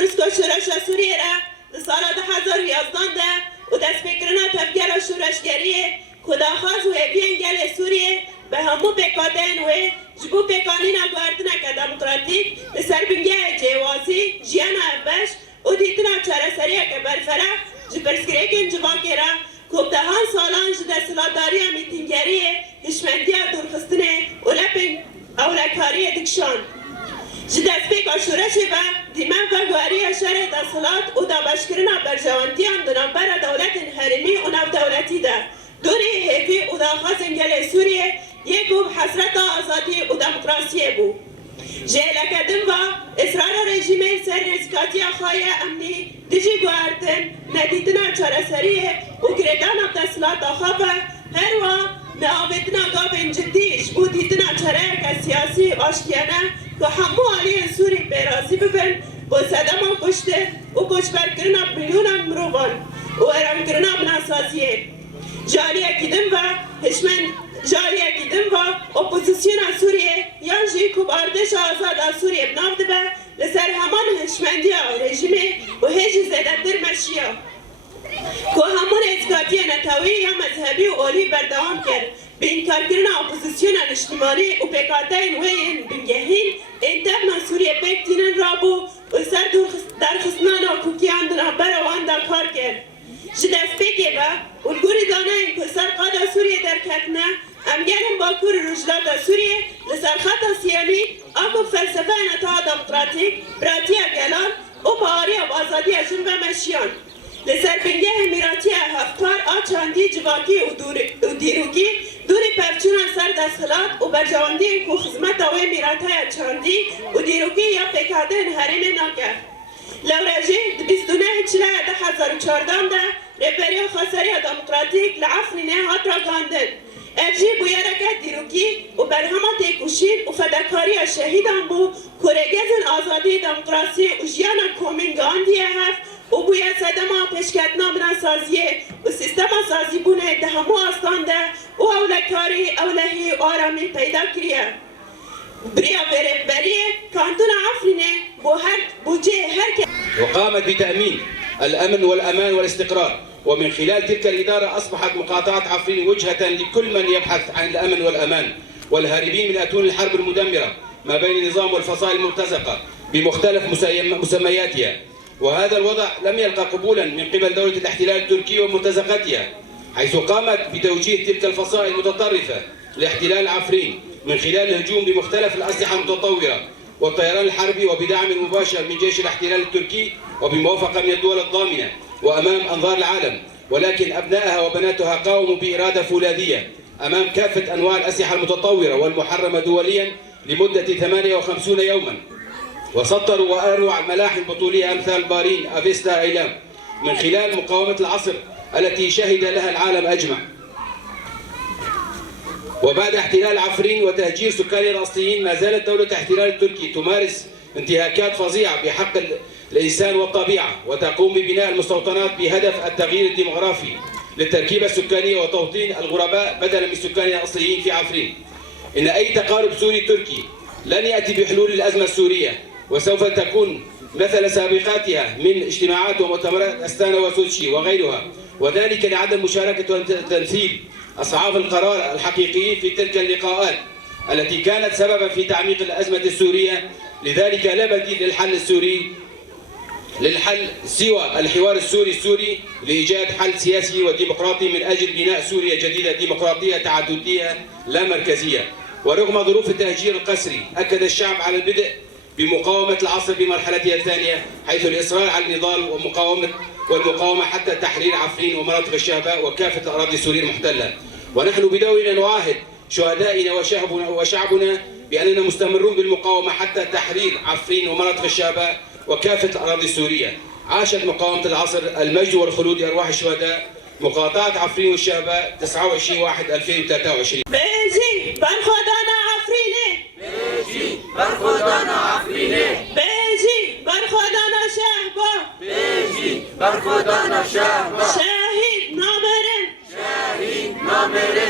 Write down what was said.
رسكو شورش سوریه را لسال 2011 و دست فکرنا تفگر شورشگریه کداخواز و هبین گل سوریه به همو بکاتن و جبو بکانین اگواردنا که دموکراتیک لسر بنگه جوازی جیانا افبش و دیتنا چرسریه که برفره جبرسکریکن جواکی را کبدهان سالان جده سلاداری میتینگریه هشمندی دورخستنه و لپن اولکاری دکشان جدت پیک آشورش و دیمه و گواری شهر دستلات و دابشکرنا برجوانتیان دنبر دولت هرمی و نو دولتی ده دوری هیفی و داخواز انگل سوریه یک گوب حسرت آزادی و دموکراسی بو جهلکدن و اصرار رژیم سر رزکاتی خواهی امنی دیجی گواردن ندیدنا چارسریه و گردان دستلات آخواه هر و ناویدنا گاوین جدیش و دیدنا چرک سیاسی آشتیانه که همو آلی سوری برازی ببین با صدام و کشته و کشبرگرنا میلیون مروان و ایرانگرنا بناسازیه جالیه کدن و هشمن جالیه کدن و اپوزیسیون سوریه یانجی کب اردش آزاد سوریه بنافده به لسر همان هشمندی رژیمه و هیچ زیدتر مشیه که همون ازگاتی نتاوی یا مذهبی و اولی بردوام کرد به انکار کردن اپوزیسیون اجتماعی و پیکاتین وین بنگهین انترنا سوریه پیکتینن رابو و سر درخستنان و کوکیان دنبر و آن کار کرد جدست پیکه با الگوری دانه این که سر قادا سوریه درکتنه امگرم با کور رجلات سوریه لسر خطا سیامی آکو فلسفه نتاها دموکراتیک براتیا گلان و پااری و آزادی جنب مشیان لسر بنگه امیراتی هفتار آچاندی جواکی و دیروکی دوری پرچونان سر دستخلات و برجواندی که خزمت و امیراتی چاندی و دیروکی یا پیکادن حرم ناکر لورجه 29 چله 2014 ده رهبری خاصری دموکراتیک لعفرینه هات را گاندن ارجی بویرکت دیروکی و برهما تیکوشین و فداکاری شهیدان بو کرگزن آزادی دموکراسی و جیان کومین گاندیه هفت و بوی صدما پیشکتنا بناسازیه و سیستم سازی بونه ده همو آستانده و اولکاری اولهی و آرامی پیدا کریه بریا برهبریه کانتون عفرینه بوجه هر که وقامت بتأمين الأمن والأمان والاستقرار ومن خلال تلك الإدارة أصبحت مقاطعة عفرين وجهة لكل من يبحث عن الأمن والأمان والهاربين من أتون الحرب المدمرة ما بين النظام والفصائل المرتزقة بمختلف مسمياتها وهذا الوضع لم يلقى قبولا من قبل دولة الاحتلال التركي ومرتزقتها حيث قامت بتوجيه تلك الفصائل المتطرفة لاحتلال عفرين من خلال الهجوم بمختلف الأسلحة المتطورة والطيران الحربي وبدعم مباشر من جيش الاحتلال التركي وبموافقة من الدول الضامنة وأمام أنظار العالم ولكن أبنائها وبناتها قاوموا بإرادة فولاذية أمام كافة أنواع الأسلحة المتطورة والمحرمة دوليا لمدة 58 يوما وسطروا وأروع ملاحم بطولية أمثال بارين أفيستا أيلام من خلال مقاومة العصر التي شهد لها العالم أجمع. وبعد احتلال عفرين وتهجير سكانها الأصليين ما زالت دولة الاحتلال التركي تمارس انتهاكات فظيعة بحق الإنسان والطبيعة وتقوم ببناء المستوطنات بهدف التغيير الديمغرافي للتركيبة السكانية وتوطين الغرباء بدلا من سكانها الأصليين في عفرين. إن أي تقارب سوري تركي لن يأتي بحلول الأزمة السورية وسوف تكون مثل سابقاتها من اجتماعات ومؤتمرات أستانا وسوتشي وغيرها وذلك لعدم مشاركة وتمثيل أصحاب القرار الحقيقيين في تلك اللقاءات التي كانت سببا في تعميق الأزمة السورية. لذلك لا بديل للحل سوى الحوار السوري لإيجاد حل سياسي وديمقراطي من أجل بناء سوريا جديدة ديمقراطية تعددية لا مركزية. ورغم ظروف التهجير القسري أكد الشعب على البدء بمقاومة العصر بمرحلتها الثانية حيث الإصرار على النضال والمقاومة حتى تحرير عفرين ومناطق الشهباء وكافة الأراضي السورية المحتلة. ونحن بدورنا نعاهد شهدائنا وشعبنا بأننا مستمرون بالمقاومة حتى تحرير عفرين ومناطق الشهباء وكافة الأراضي السورية. عاشت مقاومة العصر المجد والخلود لأرواح الشهداء. مقاطعة عفرين والشهباء 29/1/2023.